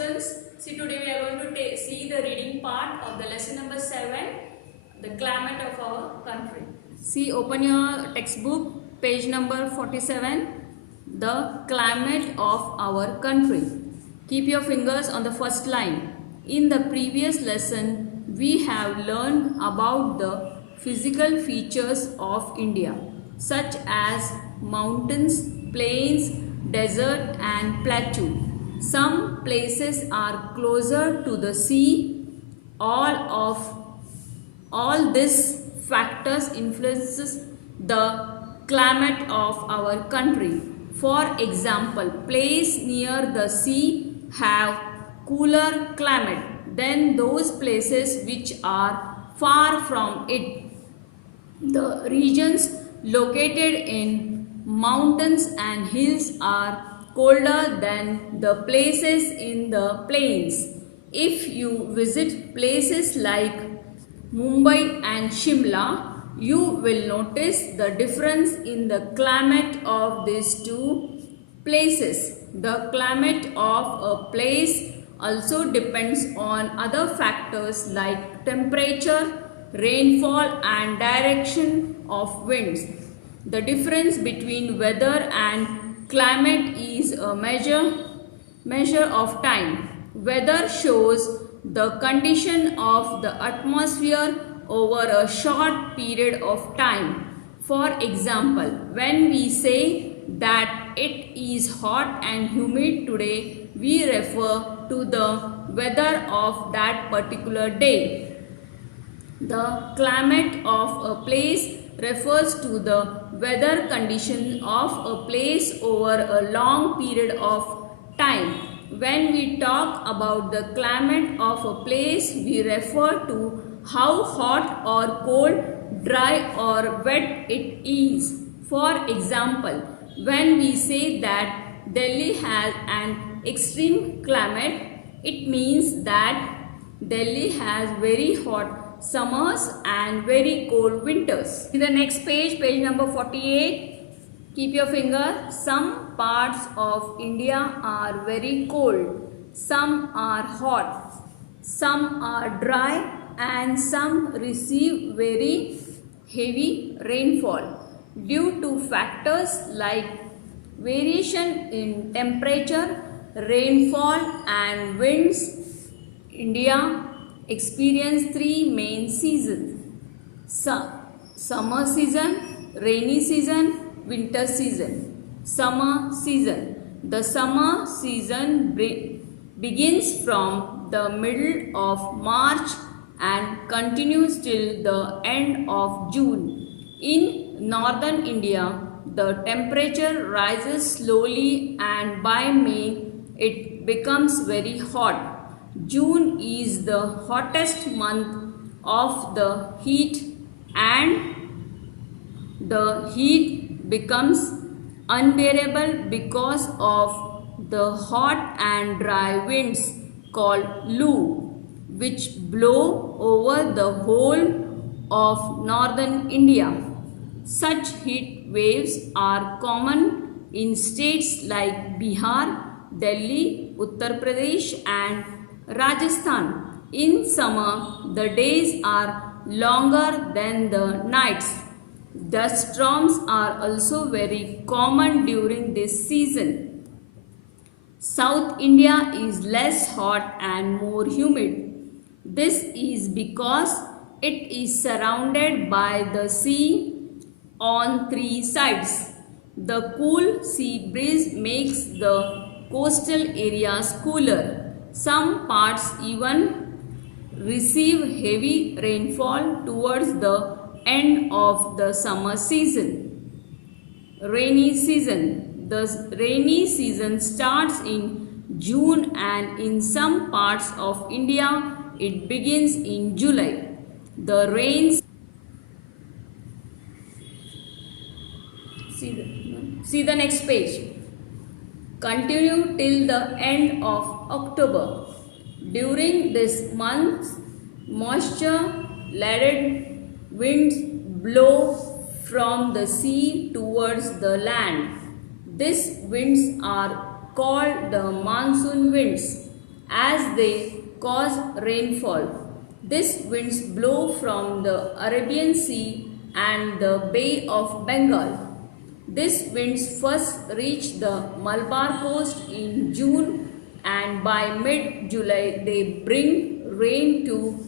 students. See, today we are going to see the reading part of the lesson number 7, the climate of our country. See, open your textbook, page number 47, the climate of our country. Keep your fingers on the first line. In the previous lesson, we have learned about the physical features of India, such as mountains, plains, desert and plateau. Some places are closer to the sea. All these factors influences the climate of our country. For example, places near the sea have cooler climate than those places which are far from it. The regions located in mountains and hills are colder than the places in the plains. If you visit places like Mumbai and Shimla, you will notice the difference in the climate of these two places. The climate of a place also depends on other factors like temperature, rainfall and direction of winds. The difference between weather and climate is a measure of time. Weather shows the condition of the atmosphere over a short period of time. For example, when we say that it is hot and humid today, we refer to the weather of that particular day. The climate of a place refers to the weather condition of a place over a long period of time. When we talk about the climate of a place, we refer to how hot or cold, dry or wet it is. For example, when we say that Delhi has an extreme climate, it means that Delhi has very hot summers and very cold winters. See the next page, page number 48. Keep your finger. Some parts of India are very cold, some are hot, some are dry and some receive very heavy rainfall. Due to factors like variation in temperature, rainfall and winds, India experience three main seasons: summer season, rainy season, winter season. Summer season. The summer season begins from the middle of March and continues till the end of June. In northern India, the temperature rises slowly and by May it becomes very hot. June is the hottest month of the heat and the heat becomes unbearable because of the hot and dry winds called Lu, which blow over the whole of northern India. Such heat waves are common in states like Bihar, Delhi, Uttar Pradesh and Rajasthan. In summer, the days are longer than the nights. Dust storms are also very common during this season. South India is less hot and more humid. This is because it is surrounded by the sea on three sides. The cool sea breeze makes the coastal areas cooler. Some parts even receive heavy rainfall towards the end of the summer season. Rainy season. The rainy season starts in June and in some parts of India it begins in July. The rains see the next page. Continue till the end of October. During this month, moisture-laden winds blow from the sea towards the land. These winds are called the monsoon winds as they cause rainfall. These winds blow from the Arabian Sea and the Bay of Bengal. These winds first reach the Malabar coast in June, and by mid-July they bring rain to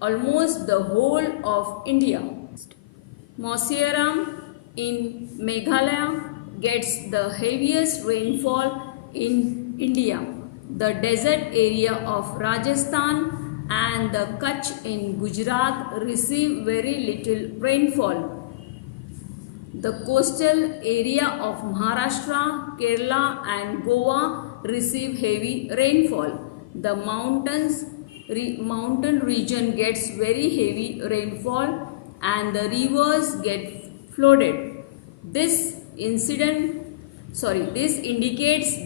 almost the whole of India. Mausiram in Meghalaya gets the heaviest rainfall in India. The desert area of Rajasthan and the Kutch in Gujarat receive very little rainfall. The coastal area of Maharashtra, Kerala and Goa receive heavy rainfall. The mountain region gets very heavy rainfall and the rivers get flooded. This indicates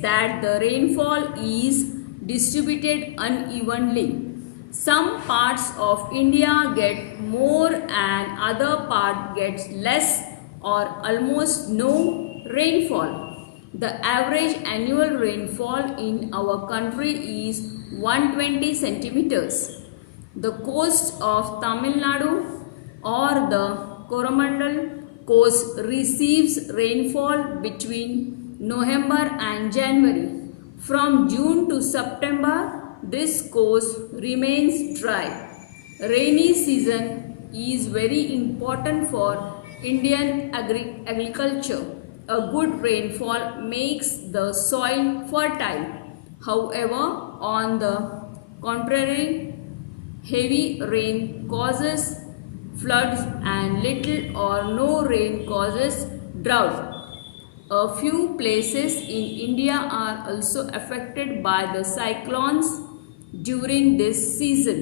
that the rainfall is distributed unevenly. Some parts of India get more and other part gets less or almost no rainfall. The average annual rainfall in our country is 120 centimeters. The coast of Tamil Nadu or the Coromandel coast receives rainfall between November and January. From June to September, this coast remains dry. Rainy season is very important for Indian agriculture. A good rainfall makes the soil fertile. However, on the contrary, heavy rain causes floods and little or no rain causes drought. A few places in India are also affected by the cyclones during this season.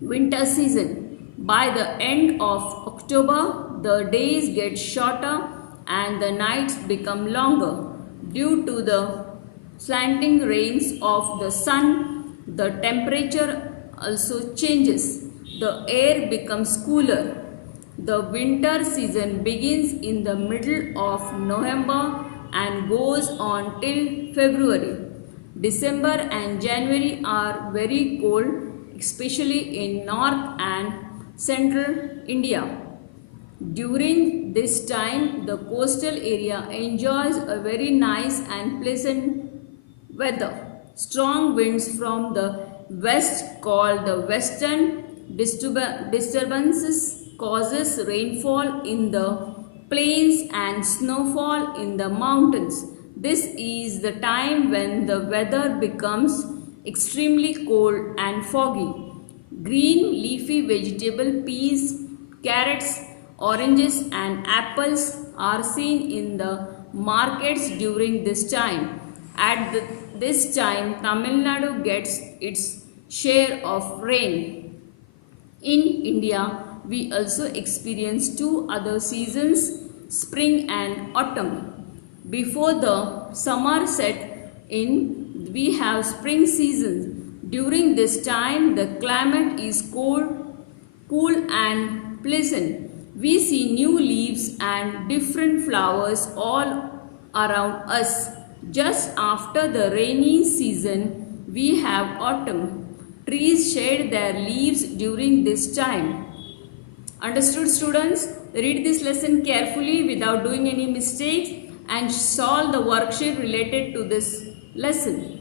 Winter season. By the end of October, the days get shorter and the nights become longer. Due to the slanting rays of the sun, the temperature also changes. The air becomes cooler. The winter season begins in the middle of November and goes on till February. December and January are very cold, especially in north and central India. During this time, the coastal area enjoys a very nice and pleasant weather. Strong winds from the west, called the western disturbances, causes rainfall in the plains and snowfall in the mountains. This is the time when the weather becomes extremely cold and foggy. Green leafy vegetable, peas, carrots, oranges and apples are seen in the markets during this time. At this time, Tamil Nadu gets its share of rain. In India, we also experience two other seasons, spring and autumn. Before the summer set in, we have spring season. During this time, the climate is cool and pleasant. We see new leaves and different flowers all around us. Just after the rainy season, we have autumn. Trees shed their leaves during this time. Understood, students? Read this lesson carefully without doing any mistakes and solve the worksheet related to this lesson.